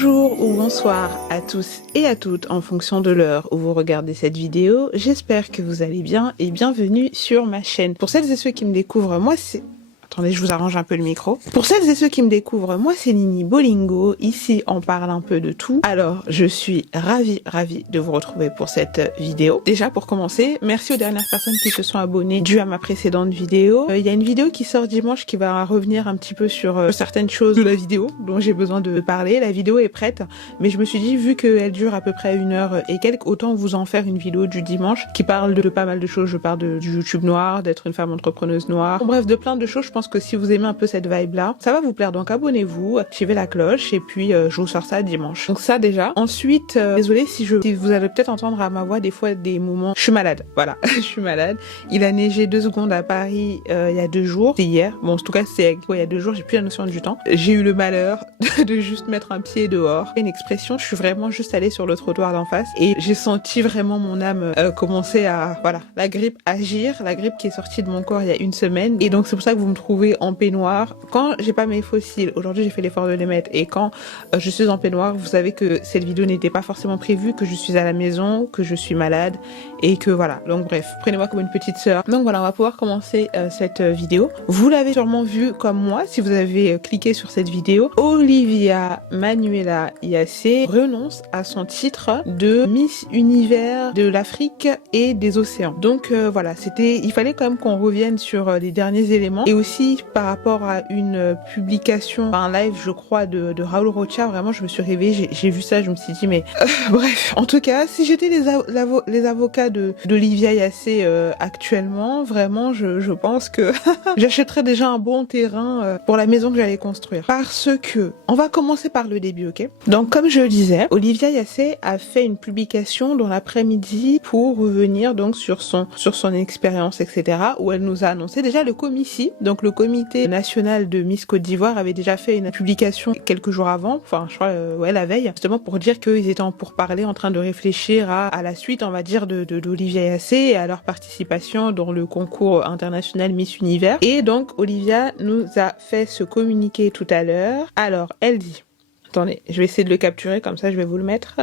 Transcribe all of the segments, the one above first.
Bonjour ou bonsoir à tous et à toutes en fonction de l'heure où vous regardez cette vidéo. J'espère que vous allez bien et bienvenue sur ma chaîne. Pour celles et ceux qui me découvrent, moi c'est... Attendez, je vous arrange un peu le micro. Pour celles et ceux qui me découvrent, moi c'est Nini Bolingo. Ici, on parle un peu de tout. Alors, je suis ravie de vous retrouver pour cette vidéo. Déjà, pour commencer, merci aux dernières personnes qui se sont abonnées dû à ma précédente vidéo. Il y a une vidéo qui sort dimanche qui va revenir un petit peu sur certaines choses de la vidéo dont j'ai besoin de parler. La vidéo est prête, mais je me suis dit, vu qu'elle dure à peu près 1 heure et quelques, autant vous en faire une vidéo du dimanche qui parle de pas mal de choses. Je parle du YouTube noir, d'être une femme entrepreneuse noire. Bref, de plein de choses. Je pense que si vous aimez un peu cette vibe là, ça va vous plaire, donc abonnez-vous, activez la cloche et puis je vous sors ça dimanche. Donc ça déjà. Ensuite, désolée si vous allez peut-être entendre à ma voix des fois des moments, je suis malade, voilà, je suis malade. Il a neigé 2 secondes à Paris il y a 2 jours, c'est hier, bon en tout cas c'est il y a 2 jours, j'ai plus la notion du temps. J'ai eu le malheur de juste mettre un pied dehors. Une expression, je suis vraiment juste allée sur le trottoir d'en face et j'ai senti vraiment mon âme commencer à, voilà, la grippe agir, la grippe qui est sortie de mon corps il y a 1 semaine et donc c'est pour ça que vous me trouvez en peignoir. Quand j'ai pas mes fossiles, aujourd'hui j'ai fait l'effort de les mettre et quand je suis en peignoir, vous savez que cette vidéo n'était pas forcément prévue, que je suis à la maison, que je suis malade et que voilà. Donc bref, prenez-moi comme une petite sœur. Donc voilà, on va pouvoir commencer cette vidéo. Vous l'avez sûrement vu comme moi si vous avez cliqué sur cette vidéo. Olivia Manuela Yassé renonce à son titre de Miss Univers de l'Afrique et des océans. Donc voilà, il fallait quand même qu'on revienne sur les derniers éléments et aussi par rapport à une publication, un live je crois de Raoul Rocha. Vraiment je me suis réveillée, j'ai vu ça, je me suis dit mais bref, en tout cas si j'étais les avocats d'Olivia Yassé actuellement, vraiment je pense que j'achèterais déjà un bon terrain pour la maison que j'allais construire, parce que on va commencer par le début, ok? Donc comme je le disais, Olivia Yassé a fait une publication dans l'après-midi pour revenir donc sur son expérience, etc., où elle nous a annoncé déjà le comici. Donc le comité national de Miss Côte d'Ivoire avait déjà fait une publication quelques jours avant, enfin je crois ouais, la veille, justement pour dire qu'ils étaient en pourparlers, en train de réfléchir à la suite, on va dire, d'Olivia Yassé et à leur participation dans le concours international Miss Univers. Et donc Olivia nous a fait ce communiqué tout à l'heure. Alors elle dit, attendez, je vais essayer de le capturer, comme ça je vais vous le mettre.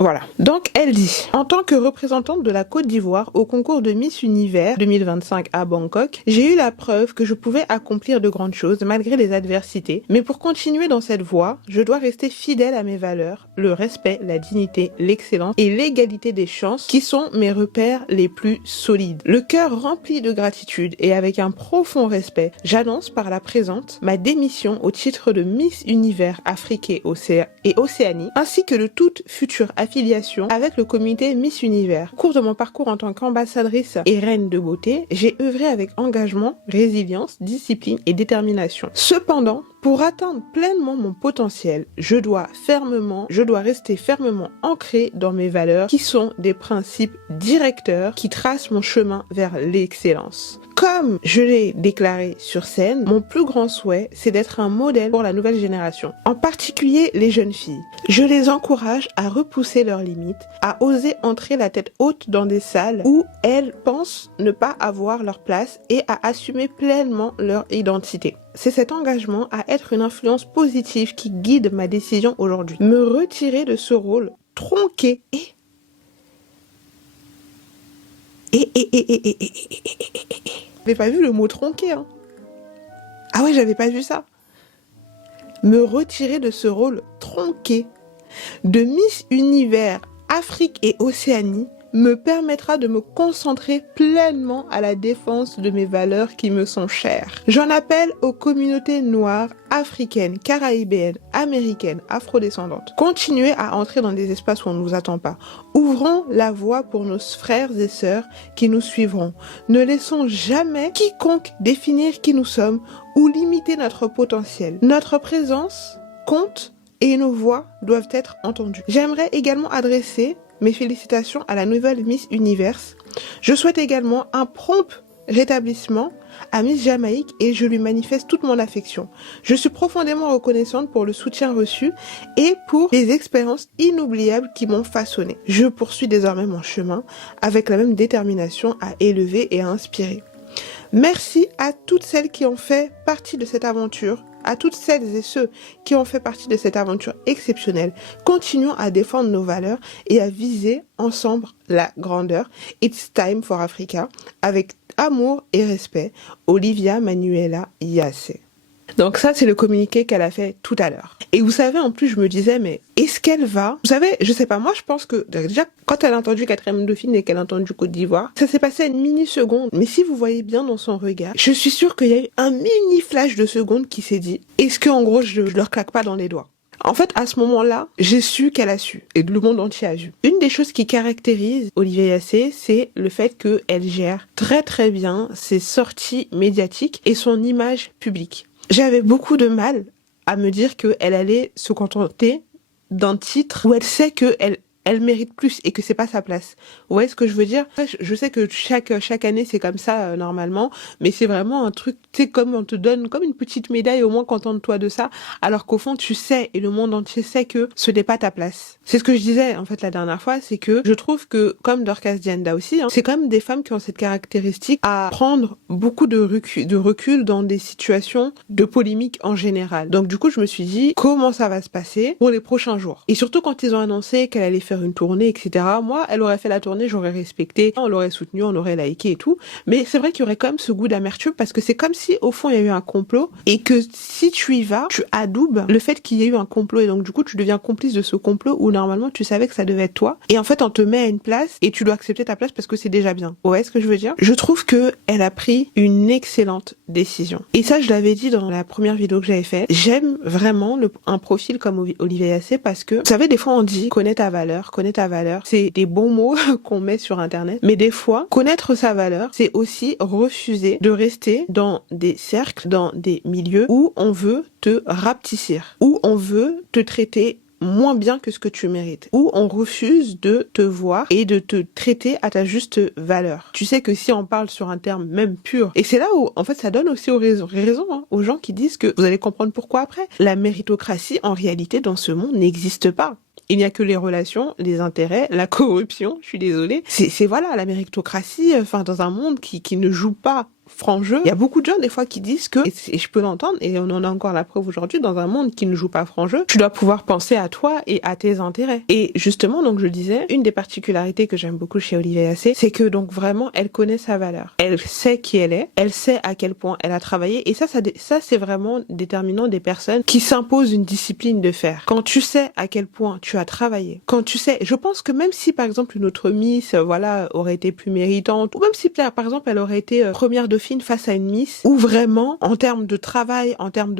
Voilà. Donc elle dit: en tant que représentante de la Côte d'Ivoire au concours de Miss Univers 2025 à Bangkok, j'ai eu la preuve que je pouvais accomplir de grandes choses malgré les adversités. Mais pour continuer dans cette voie, je dois rester fidèle à mes valeurs, le respect, la dignité, l'excellence et l'égalité des chances qui sont mes repères les plus solides. Le cœur rempli de gratitude et avec un profond respect, j'annonce par la présente ma démission au titre de Miss Univers Afrique et Océanie, ainsi que de toute future affiliation avec le comité Miss Univers. Au cours de mon parcours en tant qu'ambassadrice et reine de beauté, j'ai œuvré avec engagement, résilience, discipline et détermination. Cependant, pour atteindre pleinement mon potentiel, je dois rester fermement ancré dans mes valeurs qui sont des principes directeurs qui tracent mon chemin vers l'excellence. Comme je l'ai déclaré sur scène, mon plus grand souhait, c'est d'être un modèle pour la nouvelle génération, en particulier les jeunes filles. Je les encourage à repousser leurs limites, à oser entrer la tête haute dans des salles où elles pensent ne pas avoir leur place et à assumer pleinement leur identité. C'est cet engagement à être une influence positive qui guide ma décision aujourd'hui. Me retirer de ce rôle tronqué J'avais pas vu le mot tronqué, hein. Ah ouais, j'avais pas vu ça. Me retirer de ce rôle tronqué de Miss Univers Afrique et Océanie me permettra de me concentrer pleinement à la défense de mes valeurs qui me sont chères. J'en appelle aux communautés noires, africaines, caraïbéennes, américaines, afrodescendantes. Continuez à entrer dans des espaces où on ne vous attend pas. Ouvrons la voie pour nos frères et sœurs qui nous suivront. Ne laissons jamais quiconque définir qui nous sommes ou limiter notre potentiel. Notre présence compte et nos voix doivent être entendues. J'aimerais également adresser mes félicitations à la nouvelle Miss Univers. Je souhaite également un prompt rétablissement à Miss Jamaïque et je lui manifeste toute mon affection. Je suis profondément reconnaissante pour le soutien reçu et pour les expériences inoubliables qui m'ont façonné. Je poursuis désormais mon chemin avec la même détermination à élever et à inspirer. Merci à toutes celles qui ont fait partie de cette aventure à toutes celles et ceux qui ont fait partie de cette aventure exceptionnelle, continuons à défendre nos valeurs et à viser ensemble la grandeur. It's time for Africa. Avec amour et respect, Olivia Manuela Yasse. Donc ça, c'est le communiqué qu'elle a fait tout à l'heure. Et vous savez, en plus, je me disais, mais est-ce qu'elle va... Vous savez, je sais pas, moi, je pense que déjà, quand elle a entendu 4e Dauphine et qu'elle a entendu Côte d'Ivoire, ça s'est passé à une mini-seconde. Mais si vous voyez bien dans son regard, je suis sûre qu'il y a eu un mini-flash de seconde qui s'est dit, est-ce que en gros, je leur claque pas dans les doigts? En fait, à ce moment-là, j'ai su qu'elle a su, et le monde entier a vu. Une des choses qui caractérise Olivia Yasse, c'est le fait qu'elle gère très très bien ses sorties médiatiques et son image publique. J'avais beaucoup de mal à me dire qu'elle allait se contenter d'un titre où elle sait qu'elle mérite plus et que c'est pas sa place. Vous voyez ce que je veux dire? Je sais que chaque année c'est comme ça normalement, mais c'est vraiment un truc, tu sais, comme on te donne comme une petite médaille, au moins contente-toi de ça, alors qu'au fond tu sais et le monde entier sait que ce n'est pas ta place. C'est ce que je disais en fait la dernière fois, c'est que je trouve que comme Dorcas Dianda aussi, c'est quand même des femmes qui ont cette caractéristique à prendre beaucoup de recul dans des situations de polémique en général. Donc du coup je me suis dit comment ça va se passer pour les prochains jours. Et surtout quand ils ont annoncé qu'elle allait faire une tournée, etc. Moi, elle aurait fait la tournée, j'aurais respecté, on l'aurait soutenu, on aurait liké et tout. Mais c'est vrai qu'il y aurait quand même ce goût d'amertume parce que c'est comme si, au fond, il y a eu un complot et que si tu y vas, tu adoubes le fait qu'il y ait eu un complot et donc du coup, tu deviens complice de ce complot où normalement, tu savais que ça devait être toi. Et en fait, on te met à une place et tu dois accepter ta place parce que c'est déjà bien. Vous voyez ce que je veux dire? Je trouve que elle a pris une excellente décision. Et ça, je l'avais dit dans la première vidéo que j'avais faite. J'aime vraiment un profil comme Olivia Yasse parce que, vous savez, des fois, on dit connais ta valeur, c'est des bons mots qu'on met sur internet, mais des fois, connaître sa valeur, c'est aussi refuser de rester dans des cercles, dans des milieux où on veut te rapetissir, où on veut te traiter moins bien que ce que tu mérites, où on refuse de te voir et de te traiter à ta juste valeur. Tu sais que si on parle sur un terme même pur, et c'est là où en fait ça donne aussi aux raisons aux gens qui disent que vous allez comprendre pourquoi après. La méritocratie en réalité dans ce monde n'existe pas. Il n'y a que les relations, les intérêts, la corruption, je suis désolée. C'est voilà, la méritocratie, enfin, dans un monde qui ne joue pas franc jeu. Il y a beaucoup de gens des fois qui disent que, et je peux l'entendre, et on en a encore la preuve aujourd'hui, dans un monde qui ne joue pas franc jeu, tu dois pouvoir penser à toi et à tes intérêts. Et justement, donc je disais, une des particularités que j'aime beaucoup chez Olivia Yasse, c'est que donc vraiment, elle connaît sa valeur. Elle sait qui elle sait à quel point elle a travaillé, et ça c'est vraiment déterminant des personnes qui s'imposent une discipline de faire. Quand tu sais à quel point tu as travaillé, quand tu sais, je pense que même si par exemple une autre Miss, voilà, aurait été plus méritante, ou même si par exemple elle aurait été première de Dauphine face à une Miss où vraiment, en termes de travail, en termes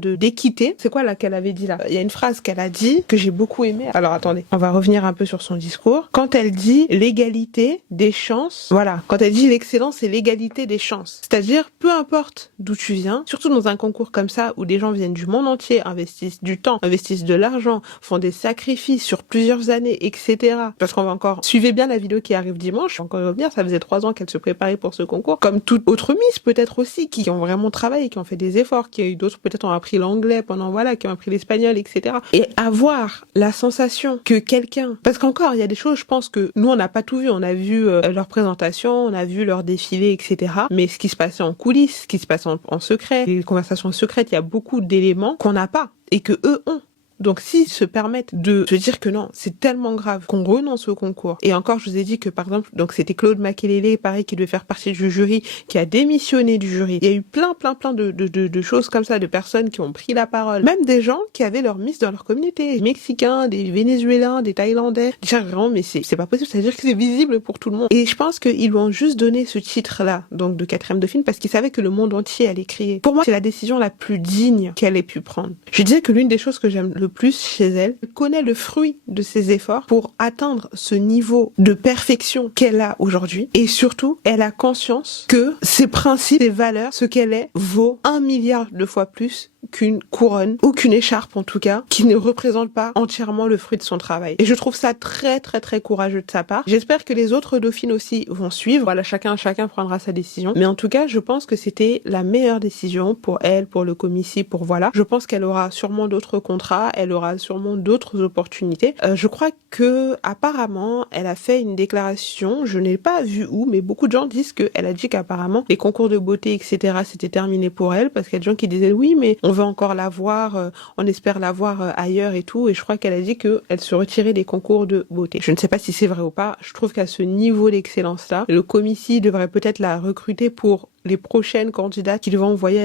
d'équité, c'est quoi là qu'elle avait dit là? Il y a une phrase qu'elle a dit que j'ai beaucoup aimée. Alors attendez, on va revenir un peu sur son discours. Quand elle dit l'égalité des chances, voilà, quand elle dit l'excellence et l'égalité des chances. C'est-à-dire, peu importe d'où tu viens, surtout dans un concours comme ça où des gens viennent du monde entier, investissent du temps, investissent de l'argent, font des sacrifices sur plusieurs années, etc. Parce qu'on va encore, suivez bien la vidéo qui arrive dimanche, encore revenir, ça faisait 3 ans qu'elle se préparait pour ce concours, comme toute autre Miss peut-être aussi, qui ont vraiment travaillé, qui ont fait des efforts, qui a eu d'autres peut-être ont appris l'anglais pendant, voilà, qui ont appris l'espagnol, etc. Et avoir la sensation que quelqu'un, parce qu'encore, il y a des choses, je pense que nous, on n'a pas tout vu, on a vu leur présentation, on a vu leur défilé, etc. Mais ce qui se passait en coulisses, ce qui se passe en secret, les conversations secrètes, il y a beaucoup d'éléments qu'on n'a pas et que eux ont. Donc s'ils se permettent de se dire que non, c'est tellement grave qu'on renonce au concours. Et encore, je vous ai dit que par exemple, donc c'était Claude Makelele, pareil, qui devait faire partie du jury, qui a démissionné du jury. Il y a eu plein de choses comme ça, de personnes qui ont pris la parole. Même des gens qui avaient leur Miss dans leur communauté. Des Mexicains, des Vénézuéliens, des Thaïlandais. Déjà, vraiment, mais c'est pas possible, c'est-à-dire que c'est visible pour tout le monde. Et je pense qu'ils lui ont juste donné ce titre-là, donc de 4e Dauphine, parce qu'ils savaient que le monde entier allait crier. Pour moi, c'est la décision la plus digne qu'elle ait pu prendre. Je disais que l'une des choses que j'aime le plus chez elle connaît le fruit de ses efforts pour atteindre ce niveau de perfection qu'elle a aujourd'hui. Et surtout, elle a conscience que ses principes, ses valeurs, ce qu'elle est, vaut 1 milliard de fois plus qu'une couronne ou qu'une écharpe en tout cas, qui ne représente pas entièrement le fruit de son travail. Et je trouve ça très courageux de sa part. J'espère que les autres dauphines aussi vont suivre. Voilà, chacun prendra sa décision. Mais en tout cas, je pense que c'était la meilleure décision pour elle, pour le Comici, pour voilà. Je pense qu'elle aura sûrement d'autres contrats, elle aura sûrement d'autres opportunités. Je crois que apparemment, elle a fait une déclaration, je n'ai pas vu où, mais beaucoup de gens disent qu'elle a dit qu'apparemment les concours de beauté, etc., c'était terminé pour elle, parce qu'il y a des gens qui disaient oui, mais on veut encore la voir, on espère la voir ailleurs et tout. Et je crois qu'elle a dit qu'elle se retirait des concours de beauté. Je ne sais pas si c'est vrai ou pas. Je trouve qu'à ce niveau d'excellence-là, le Comici devrait peut-être la recruter pour les prochaines candidates qu'ils vont envoyer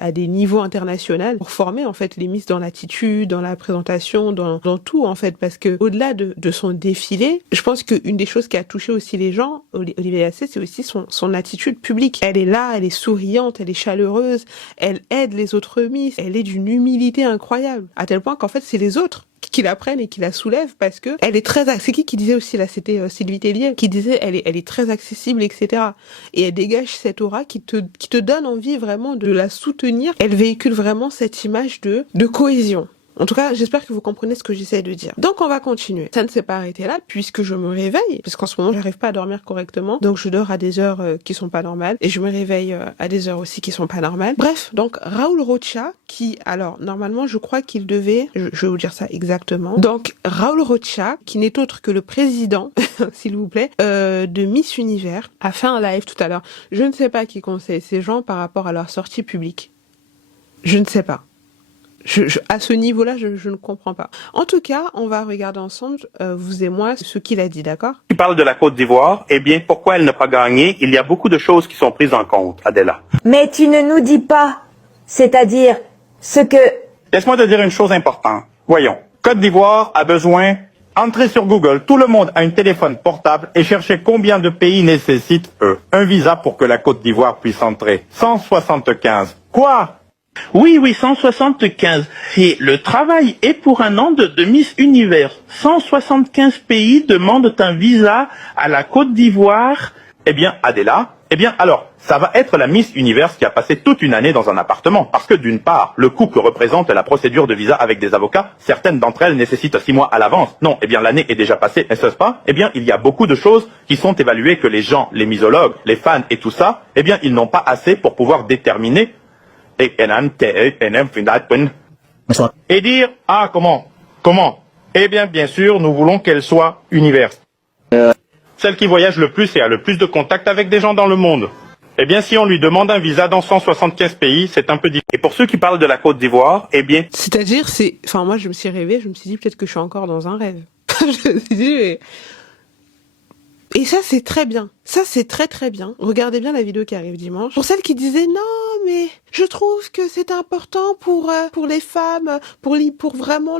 à des niveaux internationaux pour former en fait les Miss dans l'attitude, dans la présentation, dans tout en fait, parce que au-delà de son défilé, je pense qu'une des choses qui a touché aussi les gens, Olivia Assé, c'est aussi son attitude publique. Elle est là, elle est souriante, elle est chaleureuse, elle aide les autres Miss, elle est d'une humilité incroyable, à tel point qu'en fait c'est les autres qui la prennent et qui la soulèvent parce que elle est très, c'est qui disait aussi là, c'était Sylvie Tellier qui disait elle est très accessible, etc. Et elle dégage cette aura qui te donne envie vraiment de la soutenir. Elle véhicule vraiment cette image de cohésion. En tout cas, j'espère que vous comprenez ce que j'essaie de dire. Donc, on va continuer. Ça ne s'est pas arrêté là, puisque je me réveille, parce qu'en ce moment, j'arrive pas à dormir correctement. Donc, je dors à des heures qui sont pas normales, et je me réveille à des heures aussi qui sont pas normales. Bref, donc, Raoul Rocha, qui, alors, normalement, je crois qu'il devait, je vais vous dire ça exactement. Donc, Raoul Rocha, qui n'est autre que le président, s'il vous plaît, de Miss Univers, a fait un live tout à l'heure. Je ne sais pas qui conseille ces gens par rapport à leur sortie publique. Je ne sais pas. À ce niveau-là, je ne comprends pas. En tout cas, on va regarder ensemble, vous et moi, ce qu'il a dit, d'accord? Tu parles de la Côte d'Ivoire, eh bien, pourquoi elle n'a pas gagné? Il y a beaucoup de choses qui sont prises en compte, Adela. Mais tu ne nous dis pas, c'est-à-dire ce que... Laisse-moi te dire une chose importante. Voyons, Côte d'Ivoire a besoin... Entrez sur Google, tout le monde a un téléphone portable et cherchez combien de pays nécessitent, un visa pour que la Côte d'Ivoire puisse entrer. 175. Quoi? Oui, 175. Et le travail est pour un an de Miss Univers. 175 pays demandent un visa à la Côte d'Ivoire. Eh bien, Adela, alors, ça va être la Miss Univers qui a passé toute une année dans un appartement. Parce que d'une part, le couple représente la procédure de visa avec des avocats. Certaines d'entre elles nécessitent 6 mois à l'avance. Non, eh bien, l'année est déjà passée, n'est-ce pas? Eh bien, il y a beaucoup de choses qui sont évaluées que les gens, les misologues, les fans et tout ça, eh bien, ils n'ont pas assez pour pouvoir déterminer et dire, ah, comment? Eh bien sûr, nous voulons qu'elle soit univers. Celle qui voyage le plus et a le plus de contact avec des gens dans le monde. Eh bien, si on lui demande un visa dans 175 pays, c'est un peu difficile. Et pour ceux qui parlent de la Côte d'Ivoire, eh bien... C'est-à-dire, enfin, moi, je me suis rêvé, je me suis dit, peut-être que je suis encore dans un rêve. Je me suis dit, mais... Et ça, c'est très bien. Ça, c'est très très bien. Regardez bien la vidéo qui arrive dimanche. Pour celles qui disaient non, mais je trouve que c'est important pour les femmes, pour vraiment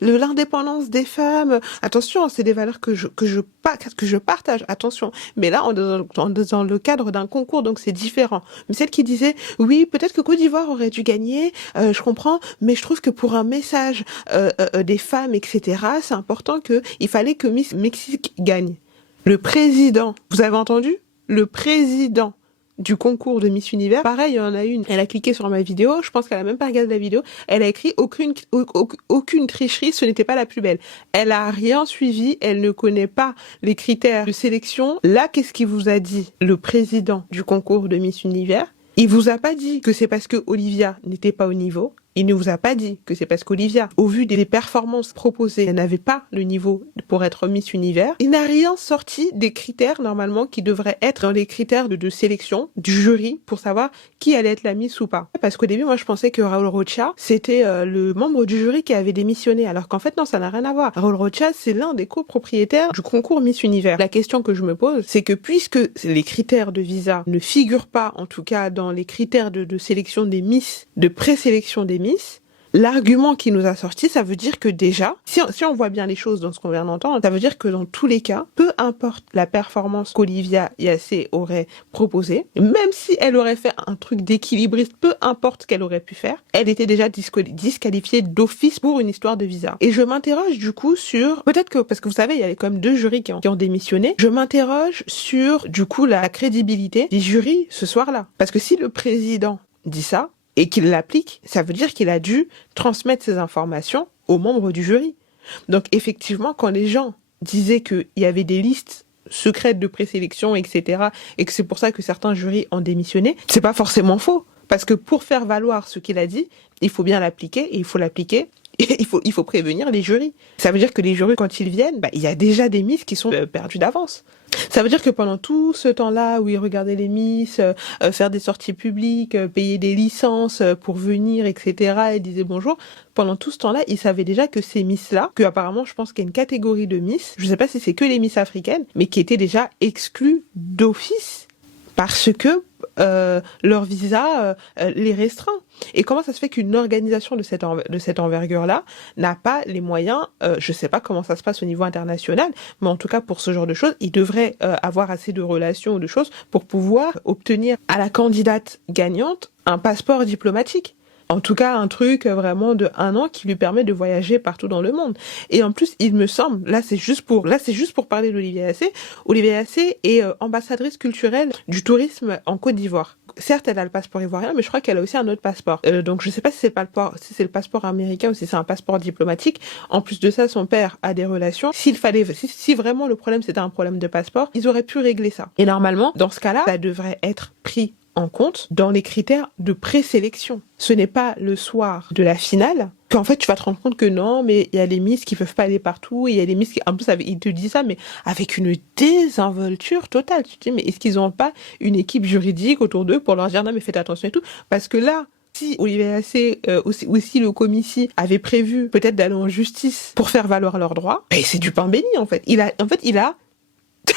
l'indépendance des femmes. Attention, c'est des valeurs que je partage. Attention. Mais là, on est dans le cadre d'un concours, donc c'est différent. Mais celles qui disaient oui, peut-être que Côte d'Ivoire aurait dû gagner, je comprends, mais je trouve que pour un message des femmes, etc., c'est important il fallait que Miss Mexique gagne. Le président, vous avez entendu? Le président du concours de Miss Univers, pareil, il y en a une, elle a cliqué sur ma vidéo, je pense qu'elle a même pas regardé la vidéo, elle a écrit aucune tricherie, ce n'était pas la plus belle. Elle a rien suivi, elle ne connaît pas les critères de sélection. Là, qu'est-ce qu'il vous a dit, le président du concours de Miss Univers? Il vous a pas dit que c'est parce que Olivia n'était pas au niveau. Il ne vous a pas dit que c'est parce qu'Olivia, au vu des performances proposées, elle n'avait pas le niveau pour être Miss Univers. Il n'a rien sorti des critères, normalement, qui devraient être dans les critères de sélection du jury pour savoir qui allait être la Miss ou pas. Parce qu'au début, moi, je pensais que Raoul Rocha, c'était le membre du jury qui avait démissionné. Alors qu'en fait, non, ça n'a rien à voir. Raoul Rocha, c'est l'un des copropriétaires du concours Miss Univers. La question que je me pose, c'est que puisque les critères de visa ne figurent pas, en tout cas, dans les critères de sélection des Miss, de présélection des Miss, l'argument qui nous a sorti, ça veut dire que déjà, si on voit bien les choses dans ce qu'on vient d'entendre, ça veut dire que dans tous les cas, peu importe la performance qu'Olivia Yassé aurait proposée, même si elle aurait fait un truc d'équilibriste, peu importe ce qu'elle aurait pu faire, elle était déjà disqualifiée d'office pour une histoire de visa. Et je m'interroge du coup sur, peut-être que, parce que vous savez, il y avait quand même 2 jurys qui ont démissionné, je m'interroge sur, du coup, la crédibilité des jurys ce soir-là. Parce que si le président dit ça, et qu'il l'applique, ça veut dire qu'il a dû transmettre ces informations aux membres du jury. Donc effectivement, quand les gens disaient qu'il y avait des listes secrètes de présélection, etc., et que c'est pour ça que certains jurys ont démissionné, c'est pas forcément faux. Parce que pour faire valoir ce qu'il a dit, il faut bien l'appliquer, et il faut l'appliquer, et il faut prévenir les jurys. Ça veut dire que les jurys, quand ils viennent, il y a déjà des miss qui sont perdues d'avance. Ça veut dire que pendant tout ce temps-là où ils regardaient les Miss, faire des sorties publiques, payer des licences pour venir, etc., et disaient bonjour, pendant tout ce temps-là, ils savaient déjà que ces Miss-là, que apparemment, je pense qu'il y a une catégorie de Miss, je sais pas si c'est que les Miss africaines, mais qui étaient déjà exclues d'office parce que leur visa les restreint. Et comment ça se fait qu'une organisation de cette envergure-là n'a pas les moyens, je sais pas comment ça se passe au niveau international, mais en tout cas pour ce genre de choses, ils devraient avoir assez de relations ou de choses pour pouvoir obtenir à la candidate gagnante un passeport diplomatique. En tout cas, un truc vraiment de 1 an qui lui permet de voyager partout dans le monde. Et en plus, il me semble, là c'est juste pour parler d'Olivier Assé. Olivier Assé est ambassadrice culturelle du tourisme en Côte d'Ivoire. Certes, elle a le passeport ivoirien, mais je crois qu'elle a aussi un autre passeport. Donc je sais pas si c'est le passeport américain ou si c'est un passeport diplomatique. En plus de ça, son père a des relations. Si vraiment le problème c'était un problème de passeport, ils auraient pu régler ça. Et normalement, dans ce cas-là, ça devrait être pris en compte dans les critères de présélection. Ce n'est pas le soir de la finale qu'en fait tu vas te rendre compte que non, mais il y a les Miss qui peuvent pas aller partout, et il y a les Miss qui, en plus il te dit ça, mais avec une désinvolture totale. Tu te dis, mais est-ce qu'ils ont pas une équipe juridique autour d'eux pour leur dire non mais faites attention et tout, parce que là, si Olivier Assé ou si le Comici avait prévu peut-être d'aller en justice pour faire valoir leurs droits, ben c'est du pain béni en fait. Il a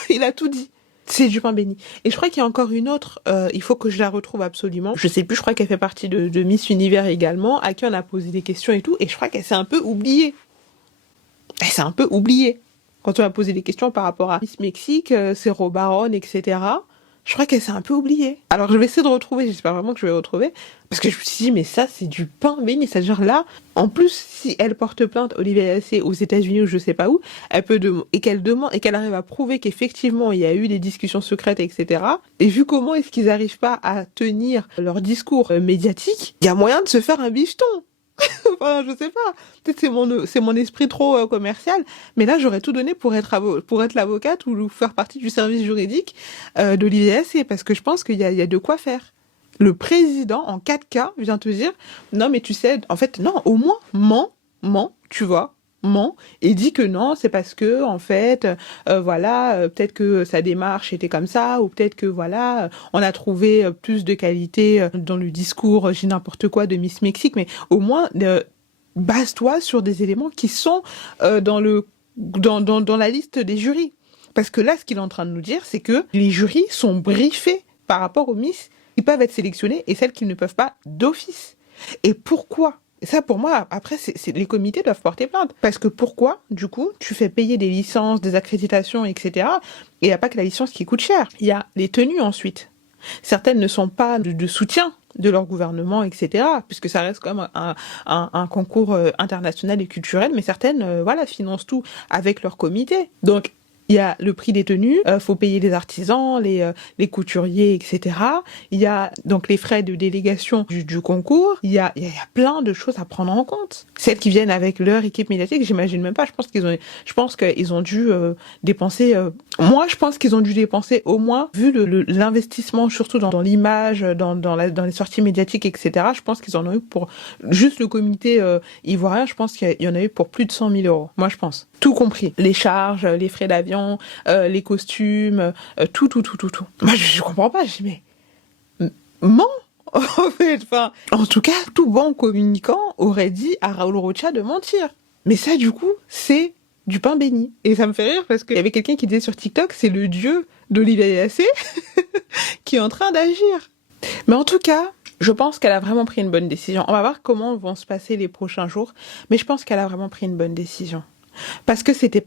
il a tout dit. C'est du pain béni. Et je crois qu'il y a encore une autre, il faut que je la retrouve absolument. Je sais plus, je crois qu'elle fait partie de Miss Univers également, à qui on a posé des questions et tout, et je crois qu'elle s'est un peu oubliée. Elle s'est un peu oubliée. Quand on a posé des questions par rapport à Miss Mexique, Cerro Baron, etc., je crois qu'elle s'est un peu oubliée. Alors je vais essayer de retrouver, j'espère vraiment que je vais retrouver, parce que je me suis dit, mais ça c'est du pain béni, c'est-à-dire là, en plus, si elle porte plainte Olivier Assé aux États-Unis ou je sais pas où, elle peut et qu'elle arrive à prouver qu'effectivement il y a eu des discussions secrètes, etc. Et vu comment est-ce qu'ils arrivent pas à tenir leur discours médiatique, il y a moyen de se faire un bifton. Enfin, je sais pas. Peut-être c'est mon esprit trop commercial. Mais là, j'aurais tout donné pour être l'avocate ou faire partie du service juridique d'Olivier Assé, parce que je pense qu'il y a de quoi faire. Le président, en 4K, vient te dire, non, mais tu sais, en fait, non, au moins, ment, tu vois, ment, et dit que non, c'est parce que, en fait, voilà, peut-être que sa démarche était comme ça, ou peut-être que, voilà, on a trouvé plus de qualité dans le discours, j'ai n'importe quoi, de Miss Mexique, mais au moins, base-toi sur des éléments qui sont dans la liste des jurys. Parce que là, ce qu'il est en train de nous dire, c'est que les jurys sont briefés par rapport aux Miss qui peuvent être sélectionnées et celles qui ne peuvent pas d'office. Et pourquoi ? Et ça, pour moi, après, les comités doivent porter plainte. Parce que pourquoi, du coup, tu fais payer des licences, des accréditations, etc. Et il n'y a pas que la licence qui coûte cher. Il y a les tenues ensuite. Certaines ne sont pas de soutien de leur gouvernement, etc. Puisque ça reste quand même un concours international et culturel. Mais certaines, financent tout avec leur comité. Donc, il y a le prix des tenues, faut payer les artisans, les couturiers, etc. Il y a donc les frais de délégation du concours. Il y a plein de choses à prendre en compte. Celles qui viennent avec leur équipe médiatique, j'imagine même pas. Je pense qu'ils ont dû dépenser. Moi, je pense qu'ils ont dû dépenser au moins, vu l'investissement surtout dans l'image, dans les sorties médiatiques, etc. Je pense qu'ils en ont eu pour juste le comité ivoirien. Je pense qu'il y en a eu pour plus de 100 000 euros. Moi, je pense. Tout compris. Les charges, les frais d'avion, les costumes, tout. Moi, je comprends pas. Je dis, mais, ment! En fait, enfin, en tout cas, tout bon communicant aurait dit à Raoul Rocha de mentir. Mais ça, du coup, c'est du pain béni. Et ça me fait rire parce qu'il y avait quelqu'un qui disait sur TikTok, c'est le dieu d'Olivier Assé qui est en train d'agir. Mais en tout cas, je pense qu'elle a vraiment pris une bonne décision. On va voir comment vont se passer les prochains jours, mais je pense qu'elle a vraiment pris une bonne décision. Parce que c'était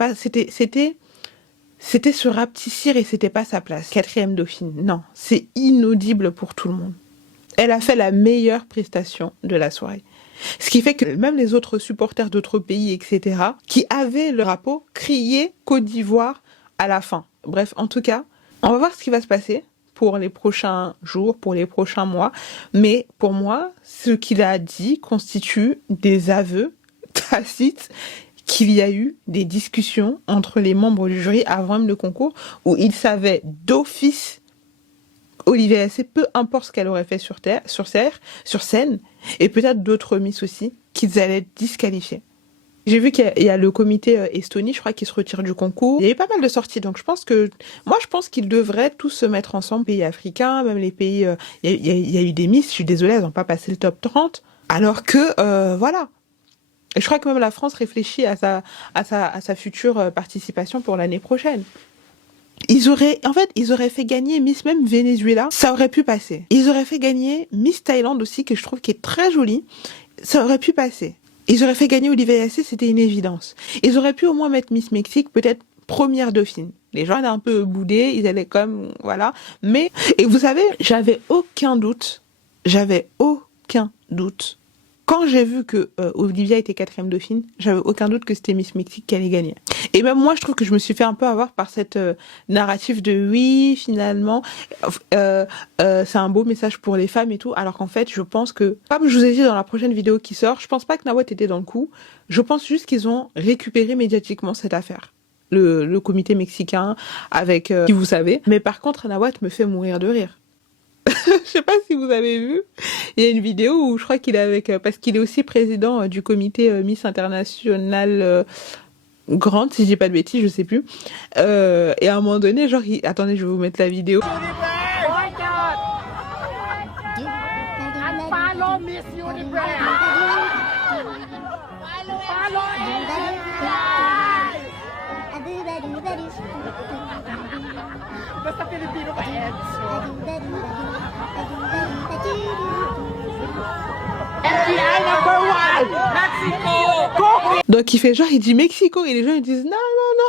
se rapetissir et c'était pas sa place. 4e dauphine. Non, c'est inaudible pour tout le monde. Elle a fait la meilleure prestation de la soirée. Ce qui fait que même les autres supporters d'autres pays, etc., qui avaient le drapeau, criaient Côte d'Ivoire à la fin. Bref, en tout cas, on va voir ce qui va se passer pour les prochains jours, pour les prochains mois. Mais pour moi, ce qu'il a dit constitue des aveux tacites qu'il y a eu des discussions entre les membres du jury avant même le concours où ils savaient d'office Olivier Assé, peu importe ce qu'elle aurait fait sur scène, et peut-être d'autres Miss aussi, qu'ils allaient être disqualifiés. J'ai vu qu'il y a le comité Estonie, je crois, qui se retire du concours. Il y a eu pas mal de sorties, donc je pense qu'ils devraient tous se mettre ensemble, pays africains, même les pays... Il y a eu des Miss, je suis désolée, elles n'ont pas passé le top 30, alors que, voilà. Et je crois que même la France réfléchit à sa future participation pour l'année prochaine. Ils auraient fait gagner Miss même Venezuela, ça aurait pu passer. Ils auraient fait gagner Miss Thaïlande aussi, que je trouve qui est très jolie, ça aurait pu passer. Ils auraient fait gagner Olivia Yassé, c'était une évidence. Ils auraient pu au moins mettre Miss Mexique, peut-être première dauphine. Les gens étaient un peu boudés, ils allaient comme, voilà. Mais, et vous savez, j'avais aucun doute, quand j'ai vu que Olivia était 4e dauphine, j'avais aucun doute que c'était Miss Mexique qui allait gagner. Et même moi, je trouve que je me suis fait un peu avoir par cette narrative de oui, finalement, c'est un beau message pour les femmes et tout, alors qu'en fait, je pense que, comme je vous ai dit dans la prochaine vidéo qui sort, je pense pas que Nawat était dans le coup, je pense juste qu'ils ont récupéré médiatiquement cette affaire. Le comité mexicain avec qui vous savez. Mais par contre, Nawat me fait mourir de rire. Je sais pas si vous avez vu, il y a une vidéo où je crois qu'il est avec, parce qu'il est aussi président du comité Miss International Grande, si je dis pas de bêtises, je sais plus. Et à un moment donné, genre, attendez, je vais vous mettre la vidéo. Donc il fait genre, il dit Mexico et les gens ils disent non, non,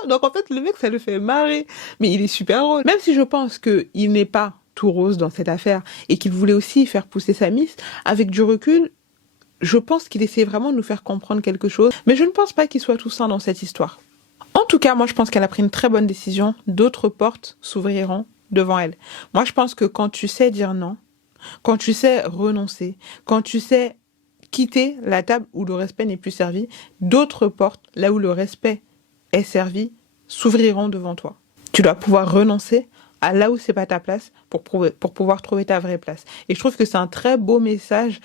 non. Donc en fait le mec ça le fait marrer. Mais il est super drôle. Même si je pense qu'il n'est pas tout rose dans cette affaire et qu'il voulait aussi faire pousser sa miss, avec du recul, je pense qu'il essaie vraiment de nous faire comprendre quelque chose. Mais je ne pense pas qu'il soit tout sain dans cette histoire. En tout cas, moi je pense qu'elle a pris une très bonne décision. D'autres portes s'ouvriront devant elle. Moi je pense que quand tu sais dire non, quand tu sais renoncer, quand tu sais quitter la table où le respect n'est plus servi, d'autres portes, là où le respect est servi, s'ouvriront devant toi. Tu dois pouvoir renoncer à là où c'est pas ta place pour pouvoir trouver ta vraie place. Et je trouve que c'est un très beau message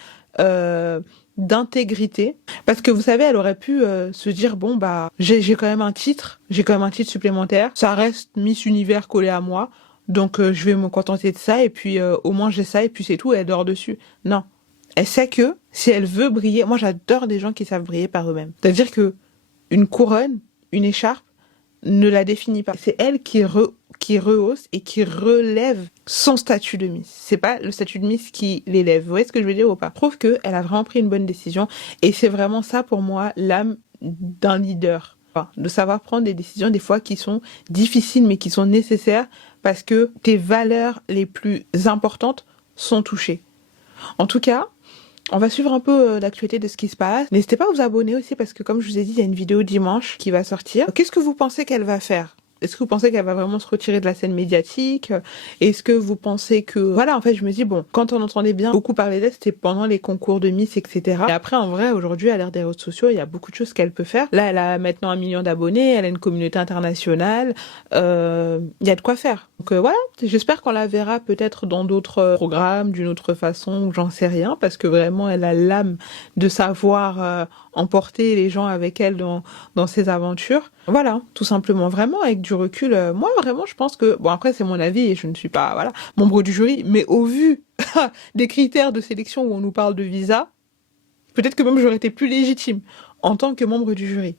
d'intégrité, parce que vous savez, elle aurait pu se dire bon bah j'ai quand même un titre supplémentaire, ça reste Miss Univers collé à moi, donc je vais me contenter de ça et puis au moins j'ai ça et puis c'est tout, et elle dort dessus. Non. Elle sait que si elle veut briller, moi j'adore des gens qui savent briller par eux-mêmes. C'est-à-dire que une couronne, une écharpe ne la définit pas. C'est elle qui rehausse et qui relève son statut de Miss. C'est pas le statut de Miss qui l'élève. Vous voyez ce que je veux dire ou pas? Je trouve qu'elle a vraiment pris une bonne décision et c'est vraiment ça pour moi l'âme d'un leader. Enfin, de savoir prendre des décisions des fois qui sont difficiles mais qui sont nécessaires parce que tes valeurs les plus importantes sont touchées. En tout cas, on va suivre un peu l'actualité de ce qui se passe. N'hésitez pas à vous abonner aussi parce que comme je vous ai dit, il y a une vidéo dimanche qui va sortir. Qu'est-ce que vous pensez qu'elle va faire? Est-ce que vous pensez qu'elle va vraiment se retirer de la scène médiatique? Est-ce que vous pensez que... Voilà, en fait, je me dis, bon, quand on entendait bien beaucoup parler d'elle, c'était pendant les concours de Miss, etc. Et après, en vrai, aujourd'hui, à l'ère des réseaux sociaux, il y a beaucoup de choses qu'elle peut faire. Là, elle a maintenant 1 million d'abonnés, elle a une communauté internationale, il y a de quoi faire. Donc voilà, j'espère qu'on la verra peut-être dans d'autres programmes, d'une autre façon, j'en sais rien, parce que vraiment, elle a l'âme de savoir emporter les gens avec elle dans ses aventures. Voilà, tout simplement, vraiment, avec du recul, moi, vraiment, je pense que, bon, après, c'est mon avis et je ne suis pas, voilà, membre du jury, mais au vu des critères de sélection où on nous parle de visa, peut-être que même j'aurais été plus légitime en tant que membre du jury.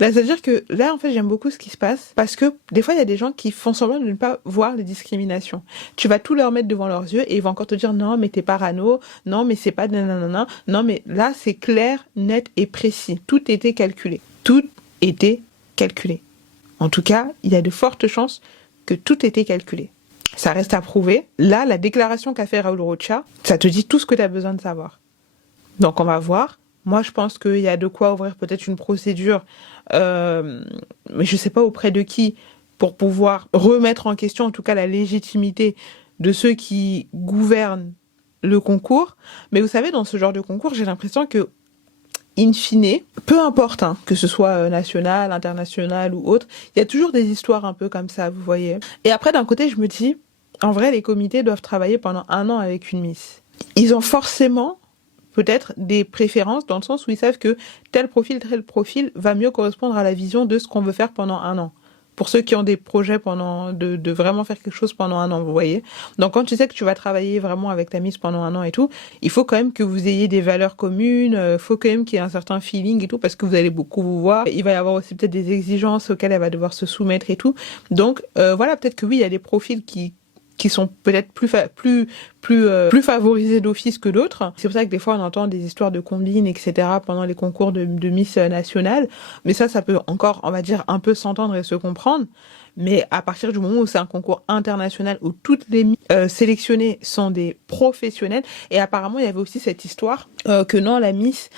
Là, c'est-à-dire que là, en fait, j'aime beaucoup ce qui se passe parce que des fois, il y a des gens qui font semblant de ne pas voir les discriminations. Tu vas tout leur mettre devant leurs yeux et ils vont encore te dire non, mais t'es parano, non, mais c'est pas nanana, non, mais là, c'est clair, net et précis. Tout était calculé. Tout était calculé. En tout cas, il y a de fortes chances que tout était calculé. Ça reste à prouver. Là, la déclaration qu'a fait Raoul Rocha, ça te dit tout ce que tu as besoin de savoir. Donc, on va voir. Moi, je pense qu'il y a de quoi ouvrir peut-être une procédure, mais je sais pas auprès de qui, pour pouvoir remettre en question, en tout cas, la légitimité de ceux qui gouvernent le concours. Mais vous savez, dans ce genre de concours, j'ai l'impression que, in fine, peu importe, hein, que ce soit national, international ou autre, il y a toujours des histoires un peu comme ça, vous voyez. Et après, d'un côté, je me dis, en vrai, les comités doivent travailler pendant 1 an avec une Miss. Ils ont forcément... peut-être des préférences dans le sens où ils savent que tel profil va mieux correspondre à la vision de ce qu'on veut faire pendant un an. Pour ceux qui ont des projets de vraiment faire quelque chose pendant un an, vous voyez. Donc quand tu sais que tu vas travailler vraiment avec ta Miss pendant un an et tout, il faut quand même que vous ayez des valeurs communes, faut quand même qu'il y ait un certain feeling et tout, parce que vous allez beaucoup vous voir. Il va y avoir aussi peut-être des exigences auxquelles elle va devoir se soumettre et tout. Donc voilà, peut-être que oui, il y a des profils qui sont peut-être plus favorisés d'office que d'autres. C'est pour ça que des fois on entend des histoires de combines, etc. pendant les concours de Miss nationale. Mais ça peut encore, on va dire, un peu s'entendre et se comprendre. Mais à partir du moment où c'est un concours international où toutes les sélectionnées sont des professionnels, et apparemment il y avait aussi cette histoire que non, la Miss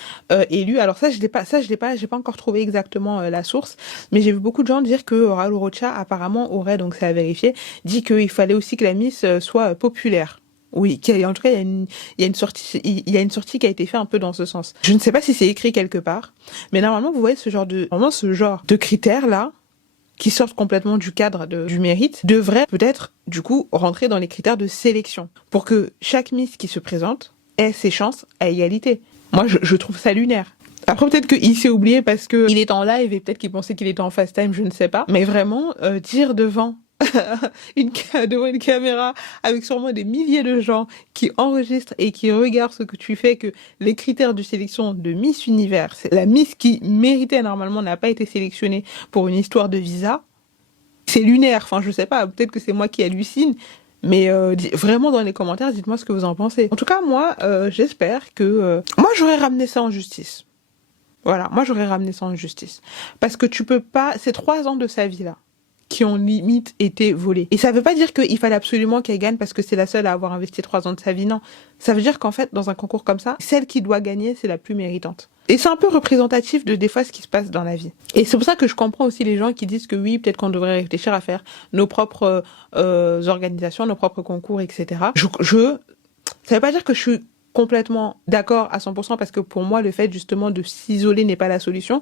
élue. Alors j'ai pas encore trouvé exactement la source, mais j'ai vu beaucoup de gens dire que Raoul Rocha apparemment aurait, donc c'est à vérifier, dit qu'il fallait aussi que la Miss soit populaire. Oui, en tout cas, il y a une sortie qui a été faite un peu dans ce sens. Je ne sais pas si c'est écrit quelque part, mais normalement vous voyez ce genre de critères là, qui sortent complètement du cadre du mérite, devraient peut-être, du coup, rentrer dans les critères de sélection, pour que chaque Miss qui se présente ait ses chances à égalité. Moi, je trouve ça lunaire. Après, peut-être qu'il s'est oublié parce qu'il est en live et peut-être qu'il pensait qu'il était en fast time, je ne sais pas. Mais vraiment, dire devant devant une caméra avec sûrement des milliers de gens qui enregistrent et qui regardent ce que tu fais, que les critères de sélection de Miss Univers, c'est la Miss qui méritait normalement n'a pas été sélectionnée pour une histoire de visa, c'est lunaire. Enfin, je sais pas, peut-être que c'est moi qui hallucine, mais vraiment dans les commentaires, dites-moi ce que vous en pensez. En tout cas, moi, j'espère que moi j'aurais ramené ça en justice. Voilà, moi j'aurais ramené ça en justice parce que tu peux pas, c'est 3 ans de sa vie là qui ont limite été volés. Et ça veut pas dire qu'il fallait absolument qu'elle gagne parce que c'est la seule à avoir investi 3 ans de sa vie, non. Ça veut dire qu'en fait, dans un concours comme ça, celle qui doit gagner, c'est la plus méritante. Et c'est un peu représentatif de des fois ce qui se passe dans la vie. Et c'est pour ça que je comprends aussi les gens qui disent que oui, peut-être qu'on devrait réfléchir à faire nos propres organisations, nos propres concours, etc. Ça veut pas dire que je suis complètement d'accord à 100% parce que pour moi le fait justement de s'isoler n'est pas la solution,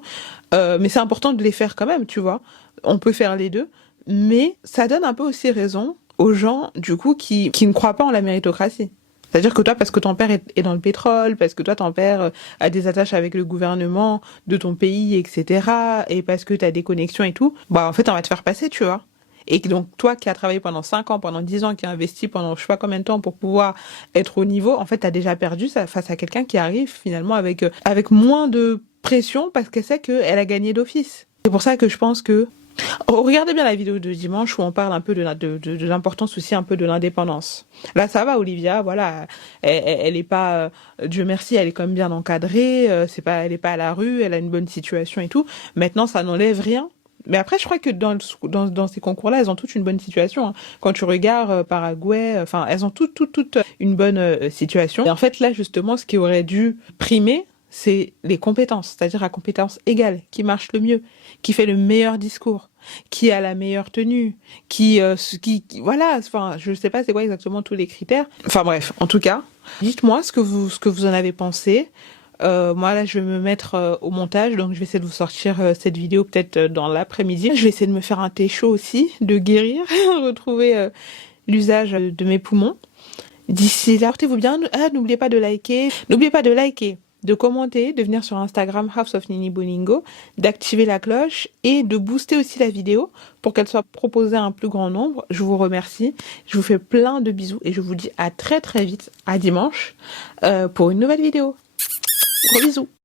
mais c'est important de les faire quand même, tu vois. On peut faire les deux, mais ça donne un peu aussi raison aux gens du coup qui ne croient pas en la méritocratie. C'est-à-dire que toi, parce que ton père est dans le pétrole, parce que toi, ton père a des attaches avec le gouvernement de ton pays, etc., et parce que t'as des connexions et tout, bah en fait, on va te faire passer, tu vois. Et donc, toi qui as travaillé pendant 5 ans, pendant 10 ans, qui a investi pendant je sais pas combien de temps pour pouvoir être au niveau, en fait, t'as déjà perdu ça face à quelqu'un qui arrive finalement avec moins de pression parce qu'elle sait qu'elle a gagné d'office. C'est pour ça que je pense que regardez bien la vidéo de dimanche où on parle un peu de l'importance aussi un peu de l'indépendance. Là, ça va, Olivia, voilà, elle est pas, Dieu merci, elle est quand même bien encadrée, elle est pas à la rue, elle a une bonne situation et tout. Maintenant, ça n'enlève rien. Mais après, je crois que dans ces concours-là, elles ont toutes une bonne situation. Hein. Quand tu regardes Paraguay, enfin, elles ont toutes une bonne situation. Et en fait, là, justement, ce qui aurait dû primer, c'est les compétences, c'est-à-dire la compétence égale, qui marche le mieux, qui fait le meilleur discours, qui a la meilleure tenue, qui voilà, enfin, je sais pas c'est quoi exactement tous les critères. Enfin bref, en tout cas, dites-moi ce que vous en avez pensé. Moi là, je vais me mettre au montage, donc je vais essayer de vous sortir cette vidéo peut-être dans l'après-midi. Je vais essayer de me faire un thé chaud aussi, de guérir, retrouver l'usage de mes poumons. D'ici là, portez-vous bien. Ah, n'oubliez pas de liker, de commenter, de venir sur Instagram House of Nini Boningo, d'activer la cloche et de booster aussi la vidéo pour qu'elle soit proposée à un plus grand nombre. Je vous remercie, je vous fais plein de bisous et je vous dis à très très vite, à dimanche, pour une nouvelle vidéo. Gros bisous.